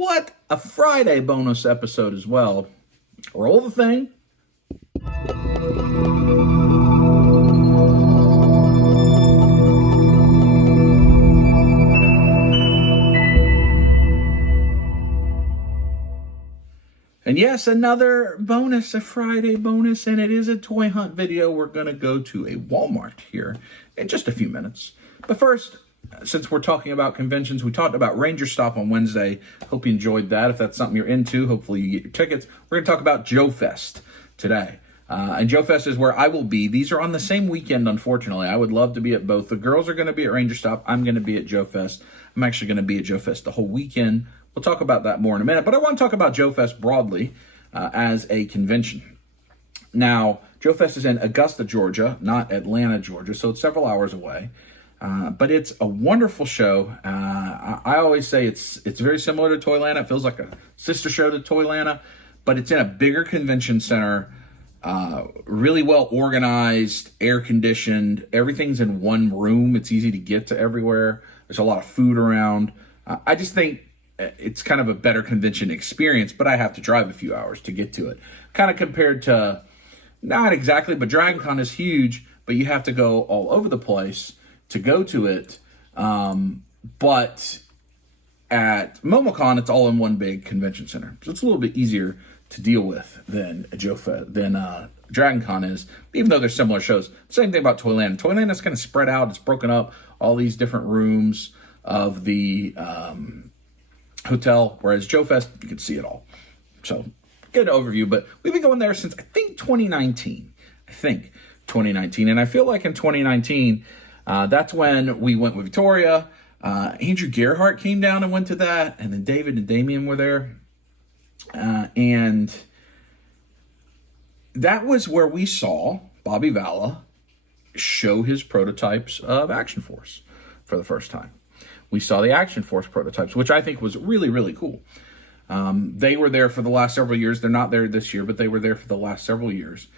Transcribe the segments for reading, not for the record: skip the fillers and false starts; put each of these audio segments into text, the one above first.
What? A Friday bonus episode as well. Roll the thing. And yes, another bonus, a Friday bonus, and it is a toy hunt video. We're going to go to a Walmart here in just a few minutes. But first, since we're talking about conventions, we talked about Ranger Stop on Wednesday. Hope you enjoyed that. If that's something you're into, hopefully you get your tickets. We're going to talk about JoeFest today. And JoeFest is where I will be. These are on the same weekend, unfortunately. I would love to be at both. The girls are going to be at Ranger Stop. I'm going to be at JoeFest. I'm actually going to be at JoeFest the whole weekend. We'll talk about that more in a minute. But I want to talk about JoeFest broadly as a convention. Now, JoeFest is in Augusta, Georgia, not Atlanta, Georgia. So it's several hours away. But it's a wonderful show. I always say it's very similar to Toylanta. It feels like a sister show to Toylanta, but it's in a bigger convention center, really well organized, air conditioned. Everything's in one room. It's easy to get to everywhere. There's a lot of food around. I just think it's kind of a better convention experience, but I have to drive a few hours to get to it. Kind of compared to, not exactly, but Dragon Con is huge, but you have to go all over the place to go to it. But at MomoCon, it's all in one big convention center. So it's a little bit easier to deal with than Dragon Con is, even though they're similar shows. Same thing about Toyland. Toyland is kind of spread out. It's broken up, all these different rooms of the hotel, whereas JoeFest, you can see it all. So good overview, but we've been going there since, I think, 2019. And I feel like in 2019, that's when we went with Victoria. Andrew Gerhardt came down and went to that, and then David and Damien were there. And that was where we saw Bobby Valla show his prototypes of Action Force for the first time. We saw the Action Force prototypes, which I think was really, really cool. They were there for the last several years. They're not there this year, but they were there for the last several years.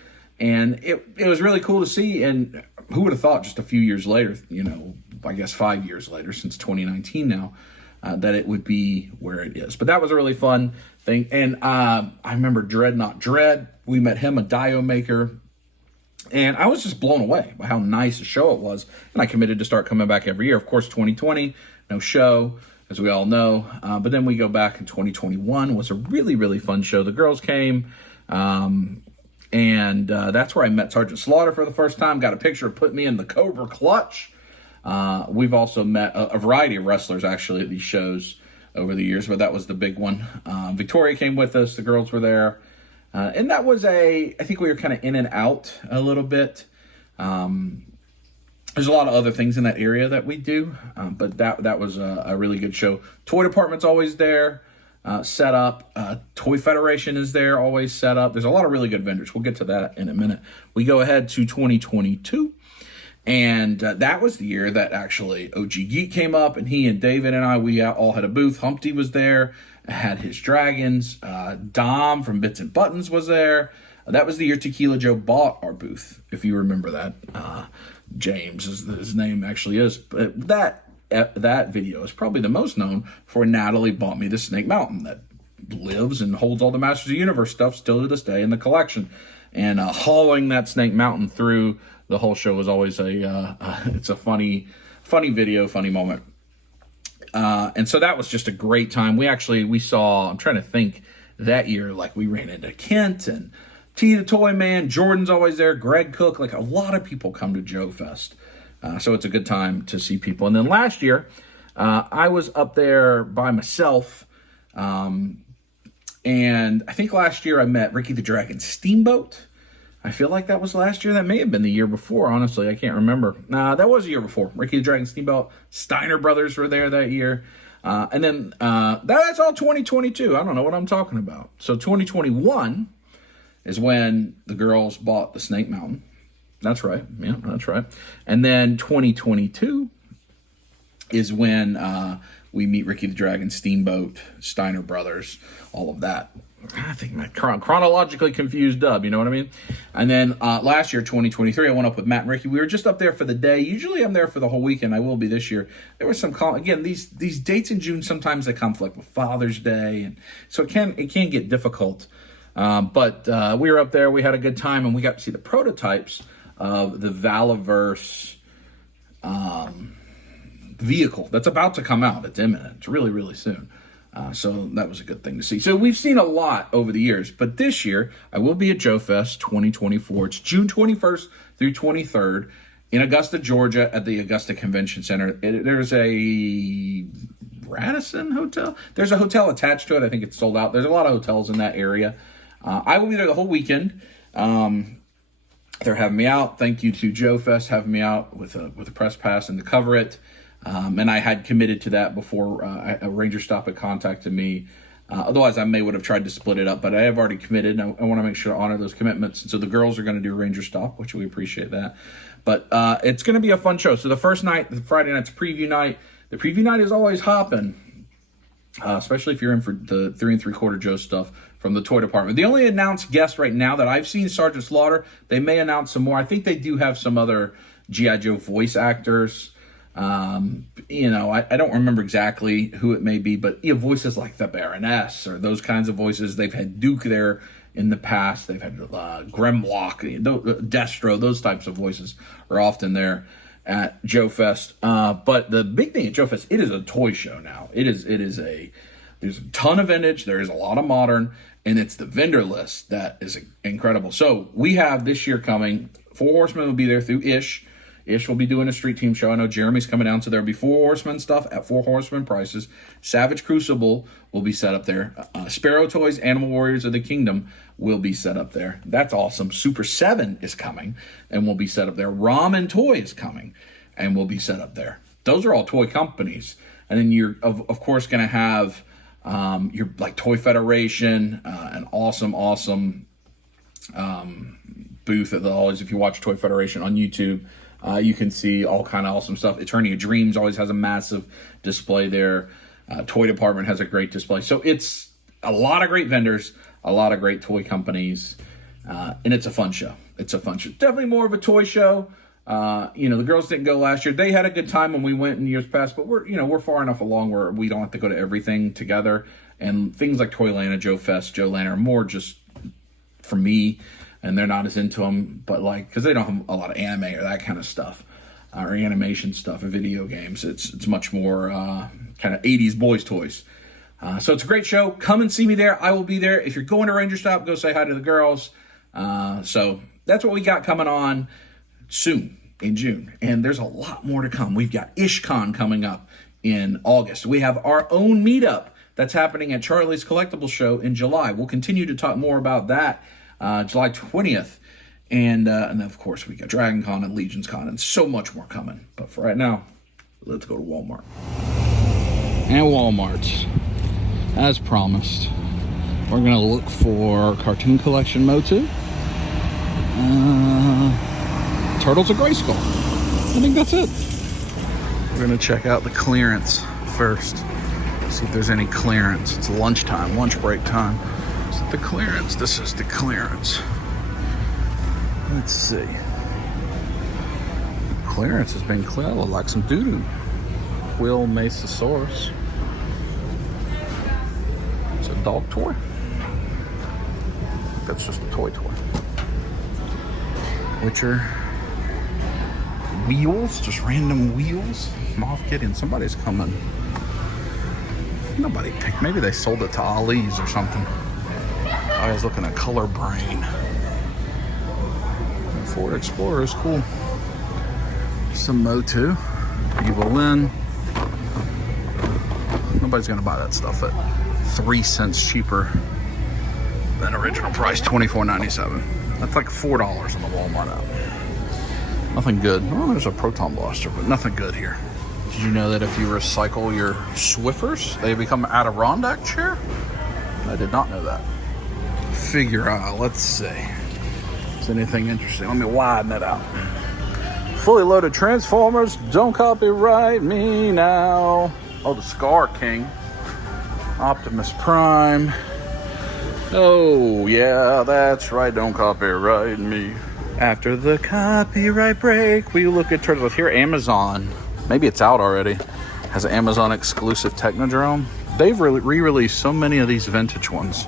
And it was really cool to see. And who would have thought just a few years later, I guess 5 years later, since 2019 now, that it would be where it is. But that was a really fun thing. And I remember Dreadnought Dread. We met him, a Dio maker. And I was just blown away by how nice a show it was. And I committed to start coming back every year. Of course, 2020, no show, as we all know. But then we go back in 2021. Was a really, really fun show. The girls came. And that's where I met Sergeant Slaughter for the first time. Got a picture of putting me in the Cobra Clutch. We've also met a variety of wrestlers, actually, at these shows over the years, but that was the big one. Victoria came with us. The girls were there. And that was I think we were kind of in and out a little bit. There's a lot of other things in that area that we do, but that was a really good show. Toy department's always there. Set up. Toy Federation is there, always set up. There's a lot of really good vendors. We'll get to that in a minute. We go ahead to 2022, and that was the year that actually OG Geek came up, and he and David and I, we all had a booth. Humpty was there, had his dragons. Dom from Bits and Buttons was there. That was the year Tequila Joe bought our booth, if you remember that. James, is his name actually is. But that video is probably the most known for Natalie bought me the Snake Mountain that lives and holds all the Masters of the Universe stuff still to this day in the collection. And hauling that Snake Mountain through the whole show was always it's a funny video, funny moment. And so that was just a great time. We saw, I'm trying to think, that year, like we ran into Kent and T the Toy Man, Jordan's always there, Greg Cook, like a lot of people come to JoeFest. So it's a good time to see people. And then last year, I was up there by myself. And I think last year I met Ricky the Dragon Steamboat. I feel like that was last year. That may have been the year before, honestly. I can't remember. That was the year before. Ricky the Dragon Steamboat. Steiner Brothers were there that year. And then that's all 2022. I don't know what I'm talking about. So 2021 is when the girls bought the Snake Mountain. That's right. Yeah, that's right. And then 2022 is when we meet Ricky the Dragon Steamboat, Steiner Brothers, all of that. I think my chronologically confused dub, you know what I mean? And then last year, 2023, I went up with Matt and Ricky. We were just up there for the day. Usually I'm there for the whole weekend. I will be this year. There was some, again, these dates in June, sometimes they conflict with Father's Day. And so it can get difficult. But we were up there. We had a good time, and we got to see the prototypes of the Valaverse vehicle that's about to come out. It's imminent. It's really, really soon. So that was a good thing to see. So we've seen a lot over the years, but this year I will be at JoeFest 2024. It's June 21st through 23rd in Augusta, Georgia at the Augusta Convention Center. There's a Radisson hotel. There's a hotel attached to it. I think it's sold out. There's a lot of hotels in that area. I will be there the whole weekend. They're having me out. Thank you to JoeFest having me out with a press pass and to cover it. And I had committed to that before a Ranger Stop had contacted me. Otherwise, I would have tried to split it up, but I have already committed, and I want to make sure to honor those commitments. And so the girls are going to do Ranger Stop, which we appreciate that. But it's going to be a fun show. So the first night, the Friday night's preview night. The preview night is always hopping, especially if you're in for the 3 3/4 Joe stuff from the toy department. The only announced guest right now that I've seen, Sergeant Slaughter. They may announce some more. I think they do have some other G.I. Joe voice actors. I don't remember exactly who it may be, but voices like the Baroness or those kinds of voices. They've had Duke there in the past. They've had Grimlock, Destro. Those types of voices are often there at JoeFest. But the big thing at JoeFest, it is a toy show now. There's a ton of vintage. There is a lot of modern, and it's the vendor list that is incredible. So we have this year coming. 4 Horsemen will be there through Ish. Ish will be doing a street team show. I know Jeremy's coming down, so there'll be 4 Horsemen stuff at 4 Horsemen prices. Savage Crucible will be set up there. Sparrow Toys, Animal Warriors of the Kingdom will be set up there. That's awesome. Super 7 is coming and will be set up there. Ramen Toy is coming and will be set up there. Those are all toy companies. And then you're, of course, going to have your like Toy Federation, an awesome booth at always. If you watch Toy Federation on YouTube, you can see all kind of awesome stuff. Eternity of Dreams always has a massive display there. Toy Department has a great display. So it's a lot of great vendors, a lot of great toy companies, and it's a fun show. It's a fun show. Definitely more of a toy show. The girls didn't go last year. They had a good time when we went in years past, but we're far enough along where we don't have to go to everything together. And things like Toyland, JoeFest, Joe Land are more just for me. And they're not as into them, but because they don't have a lot of anime or that kind of stuff, or animation stuff, or video games. It's much more kind of 80s boys toys. So it's a great show. Come and see me there. I will be there. If you're going to Ranger Stop, go say hi to the girls. So that's what we got coming on soon in June. And there's a lot more to come. We've got IshCon coming up in August. We have our own meetup that's happening at Charlie's Collectible Show in July. We'll continue to talk more about that. July 20th, and then of course we got Dragon Con and Legions Con and so much more coming. But for right now, let's go to Walmart. And Walmart, as promised, we're gonna look for Cartoon Collection Motu, Turtles of Grayskull. I think that's it. We're gonna check out the clearance first. See if there's any clearance. It's lunchtime, lunch break time. The clearance. This is the clearance. Let's see. Clearance has been clear. Like some doo-doo. Quill Mesosaurus. It's a dog toy. That's just a toy. Witcher. Wheels. Just random wheels. Moth Gideon. Somebody's coming. Nobody picked. Maybe they sold it to Ollie's or something. I was looking at Color Brain. Ford Explorer is cool. Some Motu. Evil Lynn. Nobody's gonna buy that stuff at 3 cents cheaper than original price, $24.97. That's like $4 on the Walmart app. Nothing good. Oh, there's a proton blaster, but nothing good here. Did you know that if you recycle your Swiffers, they become Adirondack chair? I did not know that. Figure out, let's see. Is anything interesting? Let me widen it out. Fully loaded Transformers, don't copyright me now. Oh, the Scar King. Optimus Prime. Oh, yeah, that's right. Don't copyright me. After the copyright break, we look at turtles. Here, Amazon. Maybe it's out already. Has an Amazon exclusive Technodrome. They've re-released so many of these vintage ones.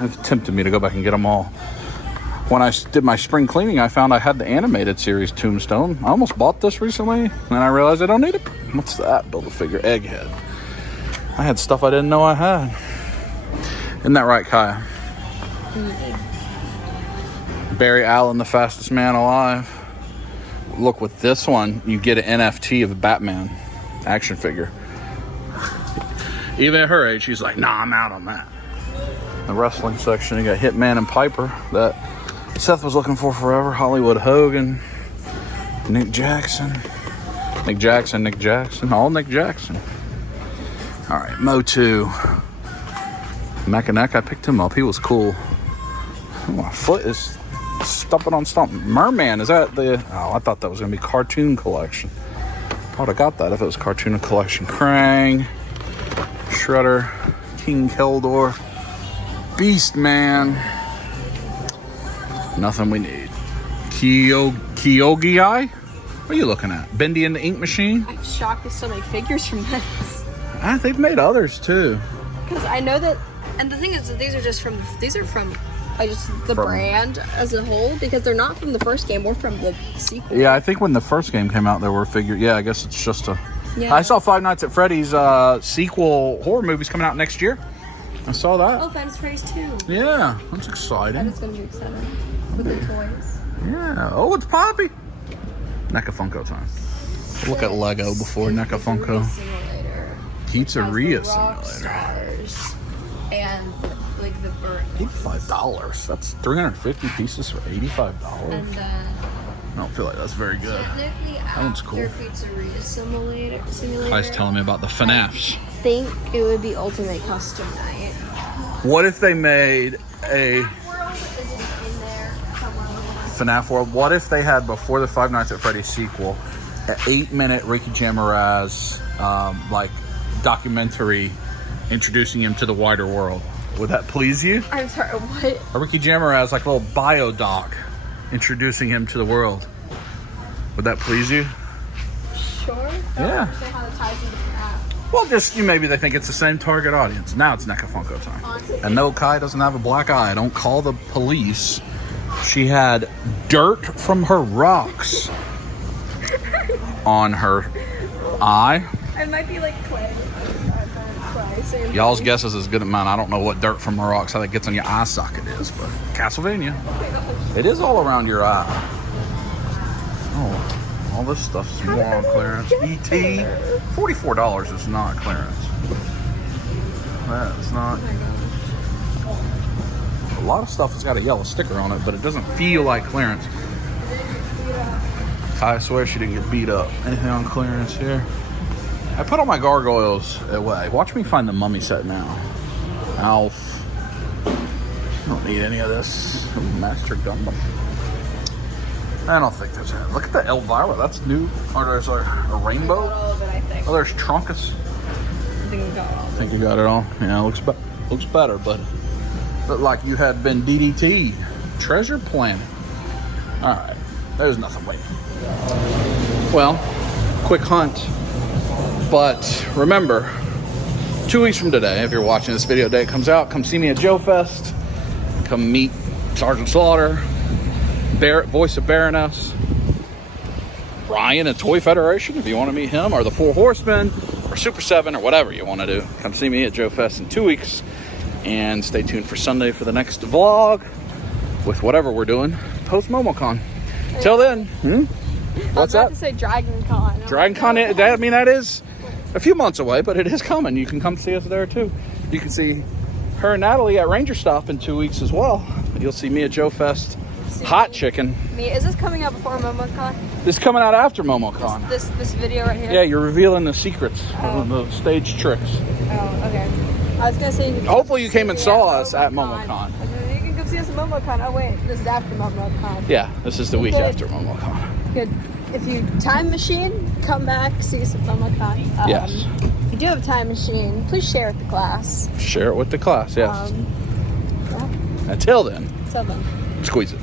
It tempted me to go back and get them all. When I did my spring cleaning, I found I had the animated series Tombstone. I almost bought this recently, and I realized I don't need it. What's that? Build-A-Figure Egghead. I had stuff I didn't know I had. Isn't that right, Kaya? Barry Allen, the fastest man alive. Look, with this one, you get an NFT of a Batman action figure. Even at her age, she's like, nah, I'm out on that. The wrestling section, you got Hitman and Piper that Seth was looking for forever. Hollywood Hogan, Nick Jackson. All Nick Jackson. All right, Motu. Mechaneck, I picked him up. He was cool. Oh, my foot is stumping on something. Merman, is that the... Oh, I thought that was going to be Cartoon Collection. I would have got that if it was Cartoon Collection. Krang, Shredder, King Keldor, Beast Man. Nothing we need. Kyogi? What are you looking at? Bendy and the Ink Machine? I'm shocked there's so many figures from this. They've made others too. Because I know that, and the thing is that these are from the brand as a whole, because they're not from the first game or from the sequel. Yeah, I think when the first game came out, there were figures. Yeah, I guess it's just a... Yeah. I saw Five Nights at Freddy's sequel horror movies coming out next year. I saw that. Oh, Five Nights at Freddy's 2. Yeah, that's exciting. That is going to be exciting. With the toys. Yeah. Oh, it's Poppy. NECA Funko time. Look at Lego before NECA Funko. Pizzeria Simulator. Stars and like the bird. $85. That's 350 pieces for $85. And I don't feel like that's very good. technically That one's cool. Pizzeria Simulator. Guys telling me about the FNAFs. I think it would be Ultimate Custom Night. What if they made a FNAF World? What if they had, before the Five Nights at Freddy's sequel, an 8-minute Ricky Jamaraz like documentary introducing him to the wider world? Would that please you? I'm sorry, what? A Ricky Jamaraz, like a little bio doc introducing him to the world. Would that please you? Sure. Yeah. How it ties into that. Well, just maybe they think it's the same target audience. Now it's NECA Funko time. And no, Kai doesn't have a black eye. Don't call the police. She had dirt from her rocks on her eye. It might be like clay. Y'all's guess is as good as mine. I don't know what dirt from the rocks, how that gets on your eye socket is, but Castlevania. It is all around your eye. Oh, all this stuff's more on clearance. E.T. $44 is not clearance. That is not. A lot of stuff has got a yellow sticker on it, but it doesn't feel like clearance. I swear she didn't get beat up. Anything on clearance here? I put all my gargoyles away. Watch me find the mummy set now. Alf. I don't need any of this. Master Gundam. I don't think there's any. Look at the Elvira. That's new. Or there's a rainbow. All of it, I think. Oh, there's Trunkus. I think we got it all. I think you got it all. Yeah, it looks better, but looked like you had been DDT. Treasure Planet. All right. There's nothing waiting. Well, quick hunt. But remember, 2 weeks from today, if you're watching this video the day it comes out, come see me at JoeFest. Come meet Sergeant Slaughter, voice of Baroness, Brian at Toy Federation, if you want to meet him, or the Four Horsemen, or Super 7, or whatever you want to do. Come see me at JoeFest in 2 weeks. And stay tuned for Sunday for the next vlog with whatever we're doing post-MomoCon. Till then, what's that? I was about to say Dragon Con. Dragon Con, that is a few months away, but it is coming. You can come see us there too. You can see her and Natalie at Ranger Stop in 2 weeks as well. You'll see me at JoeFest. Hot chicken. Is this coming out before MomoCon? This is coming out after MomoCon. This video right here? Yeah, you're revealing the secrets, the stage tricks. Oh, okay. I was gonna say. Hopefully you came and saw us at MomoCon. You can come see us at MomoCon. Oh wait, this is after MomoCon. Yeah, this is the week after MomoCon. Good. If you time machine, come back, see us at MomoCon. Yes. If you do have a time machine, please share it with the class. Share it with the class, yes. Yeah. Until then, So then. squeeze it.